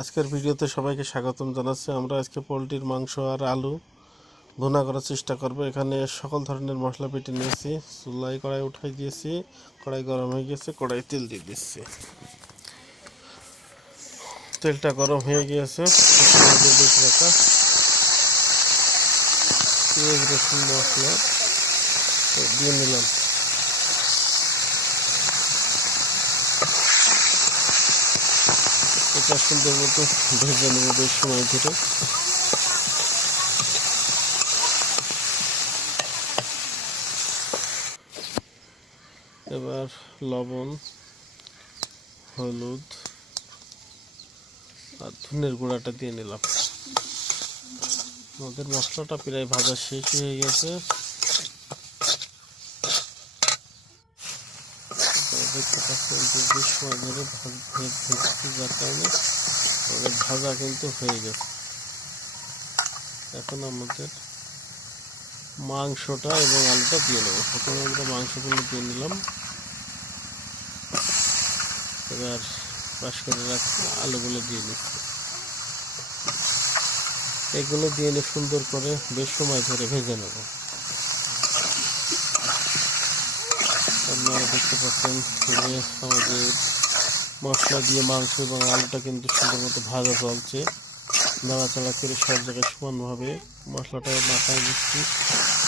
আজকের ভিডিওতে সবাইকে স্বাগতম জানাচ্ছি। আমরা আজকে পোলট্রির মাংস আর আলু ভুনা করার চেষ্টা করব। এখানে সকল ধরনের মশলা বেটে নিয়েছি, চুলায় কড়াই উঠাই দিয়েছি, কড়াই গরম হয়ে গেছে, কড়াই তেল দিয়ে দিচ্ছি। তেলটা গরম হয়ে গিয়েছে, রাখা পেঁয়াজ রসুন মশলা দিয়ে নিলাম। এটা সুন্দর মতো ভেজে নেব বেশ সময় ধরে। এবার লবণ, হলুদ আর ধনের গুঁড়াটা দিয়ে নিলাম। আমাদের মশলাটা প্রায় ভাজা শেষ হয়ে গেছে। দেখতে পাচ্ছেন যে বেশ সময় ধরে ভেজেছি, যার কারণে আমাদের ভাজা কিন্তু হয়ে গেছে। এখন আমাদের মাংসটা এবং আলুটা দিয়ে নেব। প্রথমে আমরা মাংসগুলো দিয়ে নিলাম। এবার পাশ করে রাখছি, আলুগুলো দিয়ে নিচ্ছি। এগুলো দিয়ে নিয়ে সুন্দর করে বেশ সময় ধরে ভেজে নেব। আপনারা দেখতে পাচ্ছেন যে আমাদের মশলা দিয়ে মাংস এবং আলুটা কিন্তু সুন্দর মতো ভাজা চলছে। নাড়াচাড়া করে সব জায়গায় সমানভাবে মশলাটা মাখায় দিচ্ছি।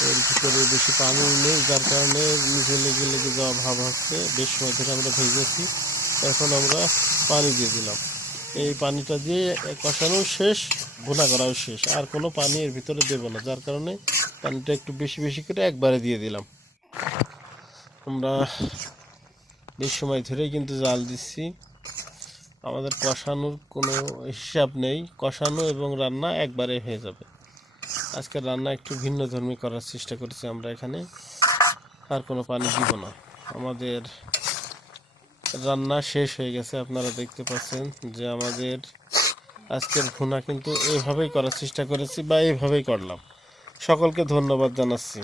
এর ভিতরে বেশি পানি নেই, যার কারণে নিচে লেগে লেগে যাওয়া ভাব হচ্ছে। বেশ সময় ধরে আমরা ভেজেছি। এখন আমরা পানি দিয়ে দিলাম। এই পানিটা দিয়ে কষানো শেষ, ভুনা করাও শেষ, আর কোনো পানি এর ভিতরে দেব না, যার কারণে পানিটা একটু বেশি বেশি করে একবারে দিয়ে দিলাম। আমরা বেশ সময় ধরেই কিন্তু জাল দিচ্ছি। আমাদের কষানোর কোনো হিসাব নেই, কষানো এবং রান্না একবারে হয়ে যাবে। আজকের রান্না একটু ভিন্ন ধর্মী করার চেষ্টা করেছি আমরা এখানে, আর কোনো পানি দিব না। আমাদের রান্না শেষ হয়ে গেছে। আপনারা দেখতে পাচ্ছেন যে আমাদের আজকের ভুনা কিন্তু এইভাবেই করার চেষ্টা করেছি বা এইভাবেই করলাম। সকলকে ধন্যবাদ জানাচ্ছি।